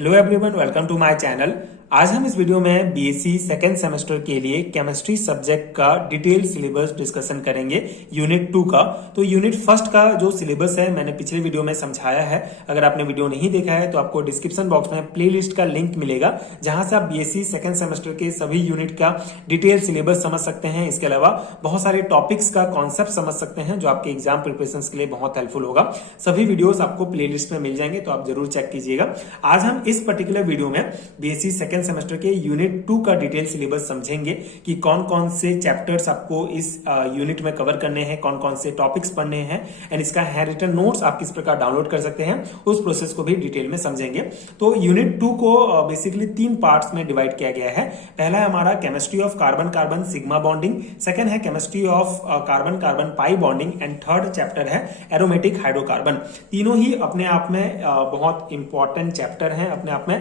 Hello everyone, welcome to my channel. आज हम इस वीडियो में बीएससी सेकेंड सेमेस्टर के लिए केमिस्ट्री सब्जेक्ट का डिटेल सिलेबस डिस्कशन करेंगे यूनिट 2 का। तो यूनिट फर्स्ट का जो सिलेबस है मैंने पिछले वीडियो में समझाया है। अगर आपने वीडियो नहीं देखा है तो आपको डिस्क्रिप्शन बॉक्स में प्लेलिस्ट का लिंक मिलेगा, जहां से आप बीएससी सेकेंड सेमेस्टर के सभी यूनिट का डिटेल सिलेबस समझ सकते हैं। इसके अलावा बहुत सारे टॉपिक्स का कॉन्सेप्ट समझ सकते हैं, जो आपके एग्जाम प्रिपरेशन के लिए बहुत हेल्पफुल होगा। सभी वीडियोस आपको प्लेलिस्ट में मिल जाएंगे, तो आप जरूर चेक कीजिएगा। आज हम इस पर्टिकुलर वीडियो में बीएससी सेकेंड सेमेस्टर के यूनिट 2 का डिटेल सिलेबस समझेंगे कि कौन कौन से चैप्टर्स आपको इस यूनिट में कवर करने हैं, कौन कौन से टॉपिक्स पढ़ने हैं, एंड इसका हैंड रिटन नोट्स आप किस प्रकार डाउनलोड कर सकते हैं, उस प्रोसेस को भी डिटेल में समझेंगे। तो यूनिट 2 को बेसिकली 3 पार्ट्स में डिवाइड किया गया है। पहला है हमारा chemistry of carbon carbon sigma bonding, second है chemistry of carbon carbon pi bonding, and third chapter है एरोमेटिक हाइड्रोकार्बन। तीनों ही अपने आप में बहुत इंपॉर्टेंट चैप्टर हैं, अपने आप में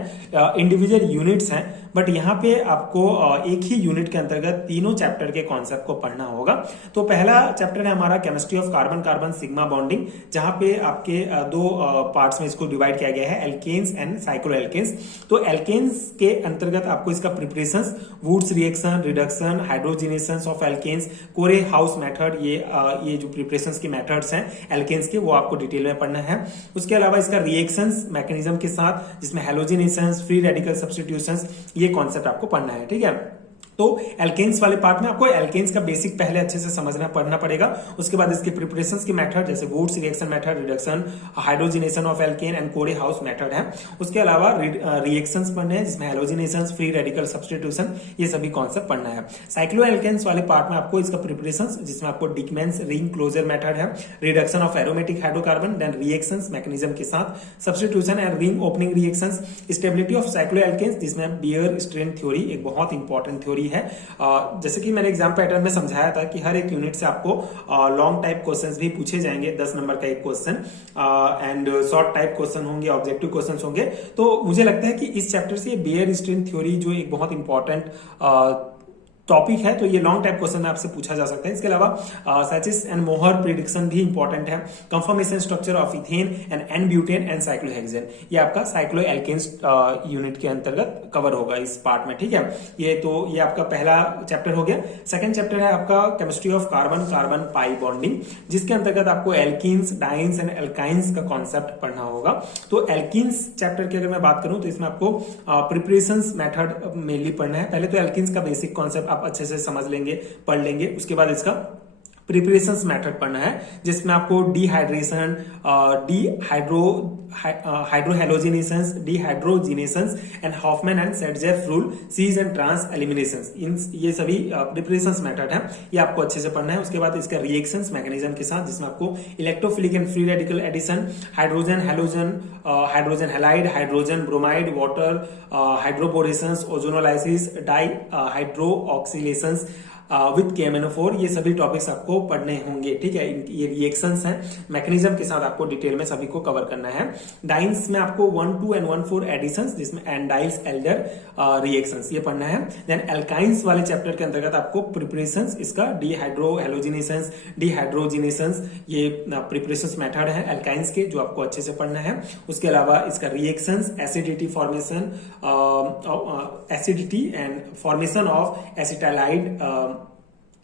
इंडिविजुअल यूनिट्स हैं, बट यहाँ पे आपको एक ही यूनिट के अंतर्गत तीनों चैप्टर के कॉन्सेप्ट को पढ़ना होगा। तो पहला चैप्टर है हमारा chemistry of carbon carbon sigma bonding, जहां पे आपके दो पार्ट्स में इसको डिवाइड किया गया है, एल्केन्स एंड साइक्लो एल्केन्स। तो एल्केन्स के अंतर्गत आपको इसका preparations, Wurtz reaction, reduction, hydrogenation of alkanes, Corey House method, ये जो प्रिपरेशंस के मेथड्स हैं एल्केन्स के, वो आपको डिटेल में पढ़ना है। उसके अलावा इसका रिएक्शंस मैकेनिज्म के साथ, जिसमें हेलोजिनेशन, फ्री रेडिकल सब्स्टिट्यूशंस, ये कॉन्सेप्ट आपको पढ़ना है। ठीक है, तो एल्केन्स वाले पार्ट में आपको एल्केन्स का बेसिक पहले अच्छे से समझना पढ़ना पड़ेगा। उसके बाद इसके प्रिपरेशंस के मेथड, जैसे Wurtz reaction method, reduction, hydrogenation of alkene and कोरे हाउस मेथड है। उसके अलावा रिएक्शंस पढ़ने हैं, जिसमें हेलोजिनेशन, फ्री रेडिकल सब्स्टिट्यूशन, ये सभी कॉन्सेप्ट पढ़ना है। साइक्लो एल्केन्स वाले पार्ट में आपको इसका प्रिपरेशंस, जिसमें आपको डिकमेंस रिंग क्लोजर मेथड है, reduction of aromatic hydrocarbon, then reactions mechanism के साथ, substitution and ring opening reactions, stability of cycloalkanes, जिसमें बियर स्ट्रेन थ्योरी एक बहुत इंपॉर्टेंट थ्योरी है। जैसे कि मैंने एग्जाम पैटर्न में समझाया था कि हर एक यूनिट से आपको लॉन्ग टाइप क्वेश्चंस भी पूछे जाएंगे, 10 नंबर का एक question, and short type question होंगे, ऑब्जेक्टिव क्वेश्चंस होंगे। तो मुझे लगता है कि इस चैप्टर से बियर स्ट्रेन थ्योरी जो एक बहुत इंपॉर्टेंट टॉपिक है, तो ये लॉन्ग टाइप क्वेश्चन में आपसे पूछा जा सकता है। इसके अलावा सैचिस एंड मोहर प्रिडिक्शन भी इंपॉर्टेंट है। Conformation structure of ethane and n butane and cyclohexane, ये आपका साइक्लो एल्केन्स यूनिट के अंतर्गत कवर होगा इस पार्ट में। ठीक है, ये आपका पहला चैप्टर हो गया। सेकंड चैप्टर है आपका chemistry of carbon carbon pi bonding, जिसके अंतर्गत आपको एल्कीन्स, डाइन्स एंड एल्काइंस का कॉन्सेप्ट पढ़ना होगा। तो एल्कीन्स चैप्टर की अगर मैं बात करूं तो इसमें आपको प्रिपरेशंस मेथड मेनली पढ़ना है। पहले तो एल्कीन्स का बेसिक कॉन्सेप्ट अच्छे से समझ लेंगे, पढ़ लेंगे। उसके बाद इसका प्रिपरेशंस मेथड पढ़ना है, जिसमें आपको dehydration, hydrohalogenations, dehydrogenations and Hofmann and Saytzeff rule, cis and trans eliminations, ये सभी प्रिपरेशंस मेथड है, ये आपको अच्छे से पढ़ना है। उसके बाद इसका रिएक्शंस मैकेनिज्म के साथ, जिसमें आपको electrophilic and free radical addition, hydrogen halogen, hydrogen halide, hydrogen bromide, water hydroborations, ozonolysis, dihydroxylations with KMnO4, ये सभी टॉपिक्स आपको पढ़ने होंगे। ठीक है, ये रिएक्शंस हैं, मैकेनिज्म के साथ आपको डिटेल में सभी को कवर करना है। डाइन्स में आपको 1, 2 एंड 1, 4 एडिशंस, जिसमें एंडाइल्स एल्डर रिएक्शंस, ये पढ़ना है। देन एल्काइंस वाले चैप्टर के अंतर्गत आपको प्रिपरेशंस, इसका डिहाइड्रो हेलोजिनेशंस, डिहाइड्रोजिनेशंस, ये प्रिपरेशंस मेथड है एल्काइंस के, जो आपको अच्छे से पढ़ना है। उसके अलावा इसका reactions, acidity formation, acidity and formation of acetylide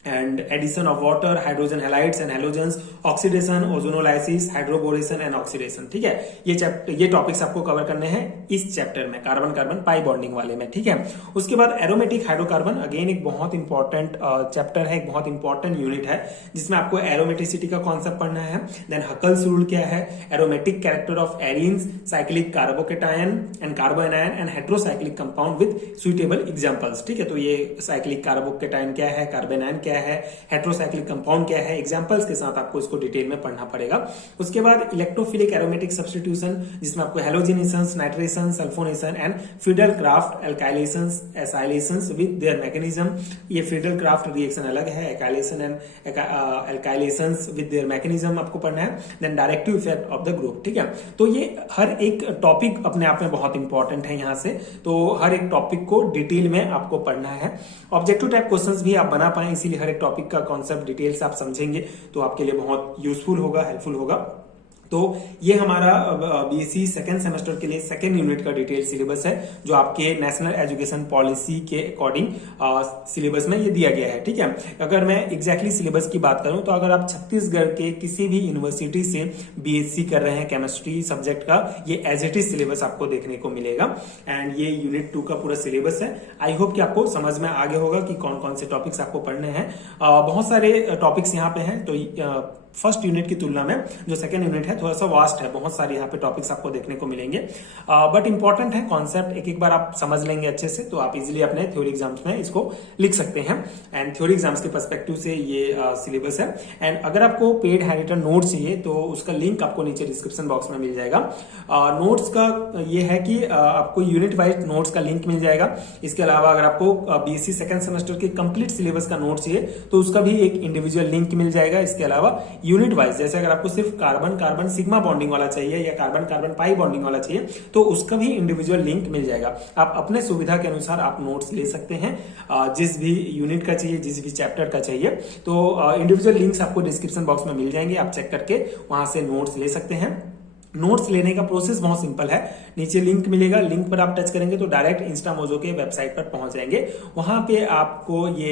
and addition of water, hydrogen halides and halogens, oxidation, ozonolysis, hydroboration and oxidation। ठीक है, ये टॉपिक्स आपको कवर करने हैं इस चैप्टर में, कार्बन कार्बन पाई बॉन्डिंग वाले में। ठीक है, उसके बाद एरोमेटिक हाइड्रोकार्बन, अगेन एक बहुत इंपॉर्टेंट चैप्टर है, एक बहुत इंपॉर्टेंट यूनिट है, जिसमें आपको एरोमेटिसिटी का कॉन्सेप्ट पढ़ना है। देन हकल्स रूल क्या है, aromatic character of arenes, cyclic carbocation and कार्बोएनायन and heterocyclic compound with suitable examples. ठीक है, तो ये साइक्लिक कार्बोकेटायन क्या है, कार्बोएनायन क्या है, हेट्रोसाइक्लिक कंपाउंड क्या है, एग्जांपल्स के साथ आपको इसको डिटेल में पढ़ना पड़ेगा। उसके बाद इलेक्ट्रोफिलिक एरोमेटिक सब्स्टिट्यूशन, जिसमें आपको halogenations, nitration, sulphonation and Friedel Crafts alkylations, acylations with their mechanism. ये फ्रीडल क्राफ्ट रिएक्शन अलग है, acylation and alkylations with their mechanism आपको पढ़ना है। Then directive effect of the group. ठीक है, तो ये हर एक टॉपिक अपने आप में बहुत इंपॉर्टेंट है यहाँ से, तो हर एक टॉपिक को डिटेल में आपको पढ़ना है। ऑब्जेक्टिव टाइप क्वेश्चंस भी आप बना पाए, इसीलिए हर एक टॉपिक का कॉन्सेप्ट डिटेल से आप समझेंगे तो आपके लिए बहुत यूजफुल होगा, हेल्पफुल होगा। तो ये हमारा बीएससी सेकेंड सेमेस्टर के लिए सेकेंड यूनिट का डिटेल सिलेबस है, जो आपके नेशनल एजुकेशन पॉलिसी के अकॉर्डिंग सिलेबस में ये दिया गया है। ठीक है, अगर मैं एग्जैक्टली सिलेबस की बात करूं तो अगर आप छत्तीसगढ़ के किसी भी यूनिवर्सिटी से बीएससी कर रहे हैं केमिस्ट्री सब्जेक्ट का, ये एज इट इज सिलेबस आपको देखने को मिलेगा। एंड ये यूनिट 2 का पूरा सिलेबस है। आई होप कि आपको समझ में आ गया होगा कि कौन कौन से टॉपिक्स आपको पढ़ने हैं। बहुत सारे टॉपिक्स यहाँ पे हैं, तो फर्स्ट यूनिट की तुलना में जो सेकेंड यूनिट है थोड़ा सा वास्ट है, बहुत सारे यहाँ पे टॉपिक्स आपको देखने को मिलेंगे। बट इंपॉर्टेंट है कॉन्सेप्ट, एक बार आप समझ लेंगे अच्छे से तो आप इजीली अपने थ्योरी एग्जाम्स में इसको लिख सकते हैं। एंड थ्योरी एग्जाम्स के पर्सपेक्टिव से ये सिलेबस है। एंड अगर आपको पेड हैंडरिटन नोट चाहिए तो उसका लिंक आपको नीचे डिस्क्रिप्शन बॉक्स में मिल जाएगा। नोट्स का ये है कि आपको यूनिट वाइज नोट्स का लिंक मिल जाएगा। इसके अलावा अगर आपको बीएससी सेकेंड सेमेस्टर के कंप्लीट सिलेबस का नोट चाहिए तो उसका भी एक इंडिविजुअल लिंक मिल जाएगा। इसके अलावा यूनिट वाइज, जैसे अगर आपको सिर्फ कार्बन कार्बन सिग्मा बॉन्डिंग वाला चाहिए या कार्बन कार्बन पाई बॉन्डिंग वाला चाहिए तो उसका भी इंडिविजुअल लिंक मिल जाएगा। आप अपने सुविधा के अनुसार आप नोट्स ले सकते हैं, जिस भी यूनिट का चाहिए, जिस भी चैप्टर का चाहिए। तो इंडिविजुअल लिंक्स आपको डिस्क्रिप्शन बॉक्स में मिल जाएंगे, आप चेक करके वहां से नोट्स ले सकते हैं। नोट्स लेने का प्रोसेस बहुत सिंपल है। नीचे लिंक मिलेगा, लिंक पर आप टच करेंगे तो डायरेक्ट इंस्टामोजो के वेबसाइट पर पहुंच जाएंगे। वहां पे आपको ये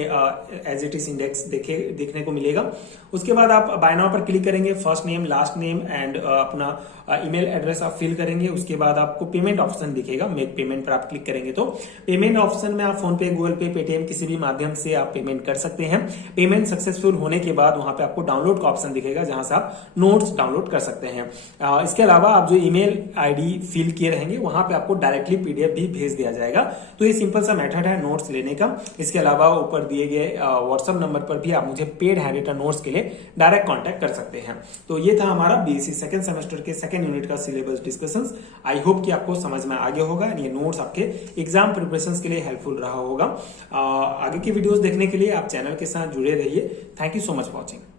एज इट इज इंडेक्स देखने को मिलेगा। उसके बाद आप बाय नाउ पर क्लिक करेंगे, first name last name and अपना ईमेल एड्रेस आप फिल करेंगे। उसके बाद आपको पेमेंट ऑप्शन दिखेगा, मेक पेमेंट पर आप क्लिक करेंगे तो पेमेंट ऑप्शन में आप फोन पे, गूगल पे, पेटीएम किसी भी माध्यम से आप पेमेंट कर सकते हैं। पेमेंट सक्सेसफुल होने के बाद वहां पे आपको डाउनलोड का ऑप्शन दिखेगा, जहां से आप नोट्स डाउनलोड कर सकते हैं। इसके अलावा आप जो ईमेल आईडी फिल किए रहेंगे वहां पे आपको डायरेक्टली पीडीएफ भी भेज दिया जाएगा। तो ये सिंपल सा मेथड है नोट्स लेने का। इसके अलावा ऊपर दिए गए व्हाट्सएप नंबर पर भी आप मुझे पेड हैंडरिटन नोट्स के लिए डायरेक्ट कांटेक्ट कर सकते हैं। तो ये था हमारा बीएससी सेकंड सेमेस्टर के सेकंड यूनिट का सिलेबस डिस्कशंस। आई होप कि आपको समझ में आ गया होगा। ये नोट्स आपके एग्जाम प्रिपरेशन के लिए हेल्पफुल रहा होगा। आगे की वीडियोस देखने के लिए आप चैनल के साथ जुड़े रहिए। Thank you so much for watching.